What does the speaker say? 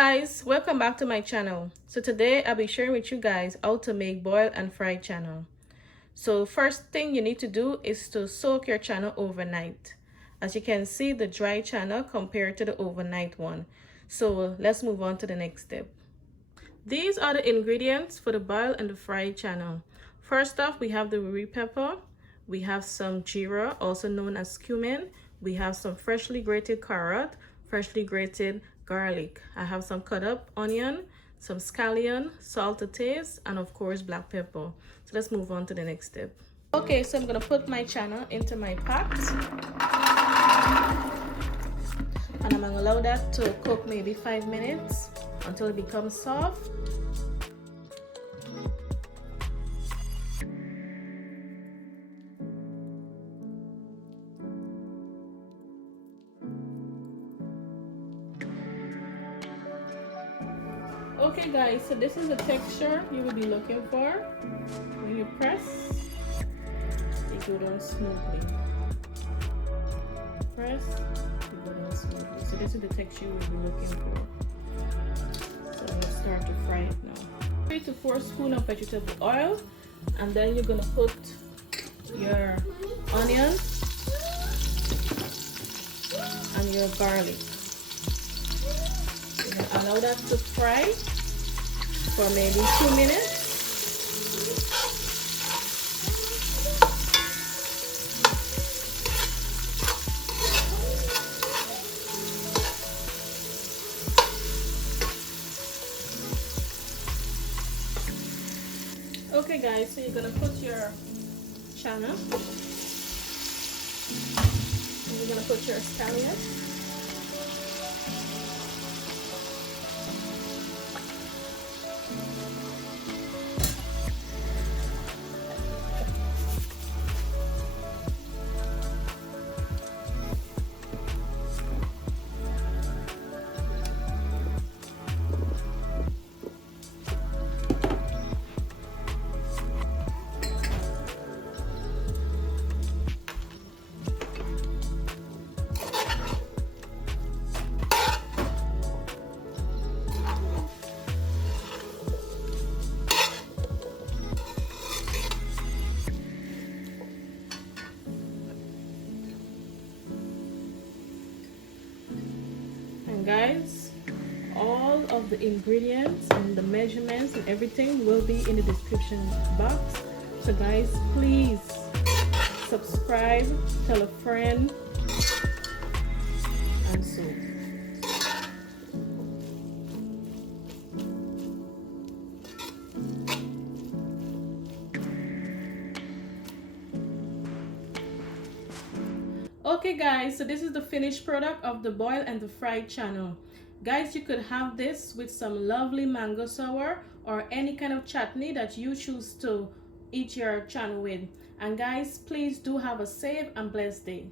guys, welcome back to my channel. So today I'll be sharing with you guys how to make boiled and fried channel. So first thing you need to do is to soak your channel overnight. As you can see, the dry channel compared to the overnight one. So let's move on to the next step. These are the ingredients for the boiled and the fried channel. First off, we have the WIRRI pepper. We have some GREEA, also known as cumin. We have some freshly grated carrot, freshly grated garlic. I have some cut up onion, some scallion, salt to taste, and of course black pepper. So let's move on to the next step. Okay, so I'm gonna put my channel into my pot, and I'm gonna allow that to cook maybe 5 minutes until it becomes soft. Okay guys, so this is the texture you will be looking for. When you press, it goes down smoothly. Press, it goes down smoothly. So this is the texture you will be looking for. So let's start to fry it now. 3 to 4 spoons of vegetable oil, and then you're gonna put your onion and your garlic. You're gonna allow that to fry for maybe 2 minutes. Okay guys, so you're gonna put your Channa, and you're gonna put your scallion. Guys, all of the ingredients and the measurements and everything will be in the description box. So guys, please subscribe, tell a friend, and so okay guys, so this is the finished product of the boiled and the fried channel. Guys, you could have this with some lovely mango sour or any kind of chutney that you choose to eat your channel with. And guys, please do have a safe and blessed day.